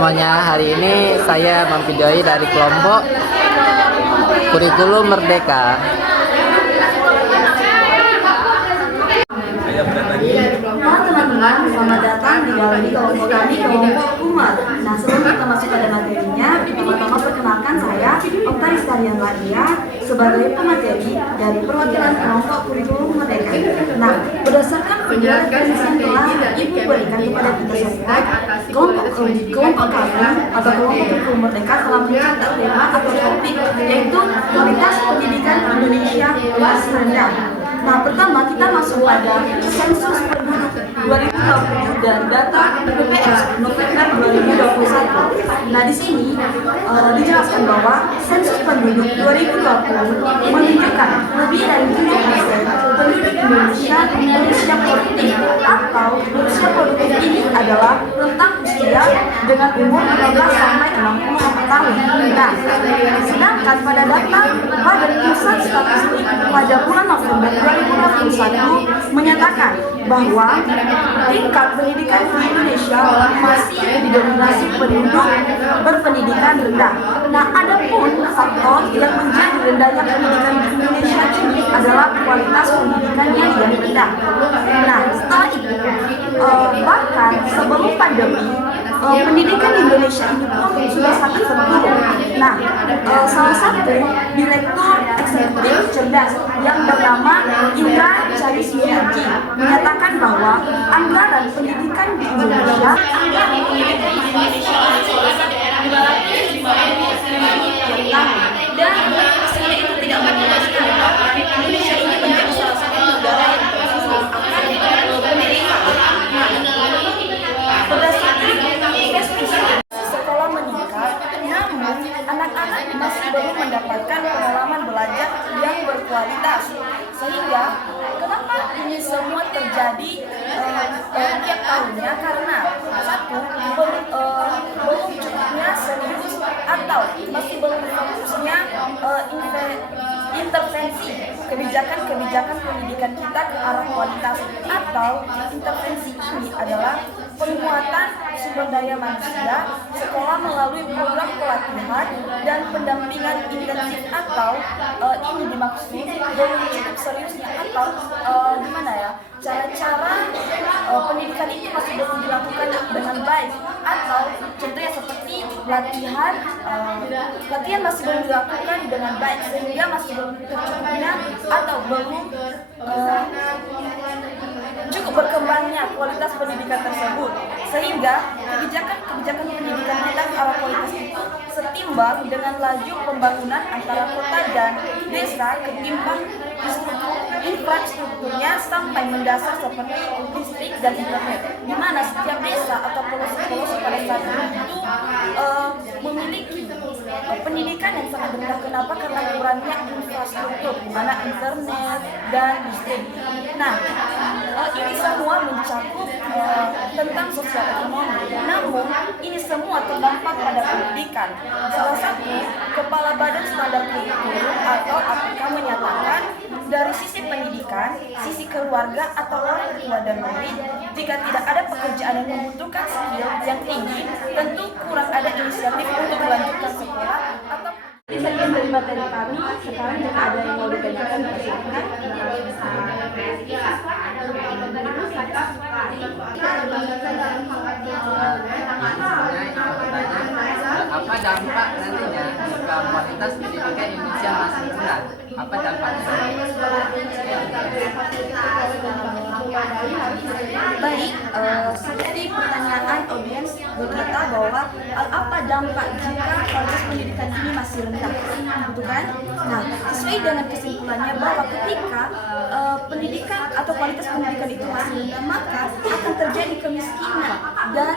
semuanya, hari ini saya memvideoi dari kelompok Kurikulum Merdeka. Halo teman-teman, selamat datang di kelompok kami, kelompok Umar. Nah, sebelum kita masuk pada materinya, pertama-tama perkenalkan saya, Okta Rizkarian Ladia, sebagai pemateri dari perwakilan kelompok Kurikulum Merdeka. Nah, berdasarkan penjelasan yang telah Ibu berikan kepada kita semua, kelompok kami atau kelompok Kurikulum Merdeka telah mencatat tema atau topik, yaitu kualitas pendidikan Indonesia kelas rendah. Nah, pertama kita masuk pada sensus penduduk 2020 dan data BPS November 2021. Nah, di sini dijelaskan bahwa sensus penduduk 2020 menunjukkan lebih dari 7% penduduk Indonesia berusia produktif, atau berusia produktif ini adalah rentang usia dengan umur 15 sampai 64 tahun. Nah, sedangkan pada data Badan Pusat Statistik pada bulan November 2021 menyatakan bahwa tingkat pendidikan di Indonesia masih didominasi penduduk berpendidikan rendah. Nah, adapun faktor yang menjadi rendahnya pendidikan di Indonesia ini adalah kualitas pendidikannya yang rendah. Nah, setelah itu bahkan sebelum pandemi pendidikan di Indonesia ini pun sudah sangat terpuruk. Nah, salah satu direktur eksekutif cerdas yang bernama Indra Charismiarji menyatakan bahwa anggaran pendidikan di Indonesia dan hasilnya itu tidak memuaskan. Indonesia ini menjadi salah satu negara yang terkhusus akan pendidikan. Berdasarkan sekolah meningkat, namun anak-anak masih belum mendapatkan pengalaman belajar yang berkualitas. Sehingga kenapa ini semua terjadi tiap tahunnya? Karena satu, belum cukupnya serius atau masih belum fokusnya intervensi kebijakan pendidikan kita ke arah kualitas, atau intervensi ini adalah penguatan sumber daya manusia sekolah melalui program pelatihan dan pendampingan intensif, atau ini dimaksud belum cukup seriusnya, atau gimana ya, cara-cara pendidikan ini masih belum dilakukan dengan baik, atau contohnya seperti latihan masih belum dilakukan dengan baik, sehingga masih belum tercukupnya atau belum cukup berkembangnya kualitas pendidikan tersebut, sehingga kebijakan pendidikan kita ke arah kualitas itu setimbang dengan laju pembangunan antara kota dan desa, ketimbang infrastrukturnya sampai mendasar seperti listrik dan internet, di mana setiap desa atau pelosok-pelosok pada saat itu memiliki pendidikan yang sangat rendah. Kenapa? Karena kurangnya infrastruktur, di mana internet dan listrik. Nah, ini semua mencakup tentang sosial ekonomi. Namun, ini semua terdampak pada pendidikan. Salah satu Kepala Badan Standar Kurikulum atau APK menyatakan dari sisi pendidikan, sisi keluarga atau orang tua dan murid, jika tidak ada pekerjaan yang membutuhkan skill yang tinggi, tentu kurang ada inisiatif untuk melanjutkan sekolah atau. Sekian dari materi kami. Sekarang jika ada yang mau ditanyakan, silakan. Apa dampak nantinya jika kualitas pendidikan Indonesia masih rendah? Apa dampaknya? Baik, seperti pertanyaan audiens berkata bahwa apa dampak jika kualitas pendidikan ini masih rendah, gitu kan? Nah, sesuai dengan kesimpulannya bahwa ketika pendidikan atau kualitas pendidikan itu masih rendah, maka akan terjadi kemiskinan dan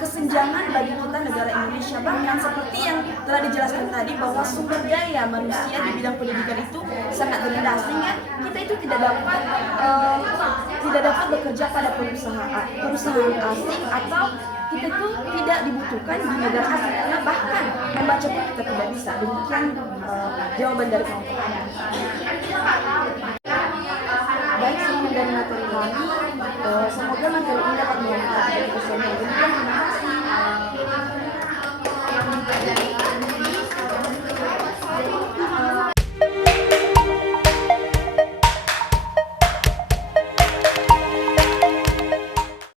kesenjangan bagi kita negara Indonesia. Bahkan seperti yang telah dijelaskan tadi bahwa sumber daya manusia di bidang pendidikan itu sangat rendah, sehingga kita itu tidak dapat bekerja pada perusahaan asing, atau kita itu tidak dibutuhkan di negara asing, karena bahkan membaca pun kita tidak bisa. Demikian jawaban dari kelompok kami. Baik, sekian dari materi kami. Semoga materi ini dapat memanfaatkan kita semua.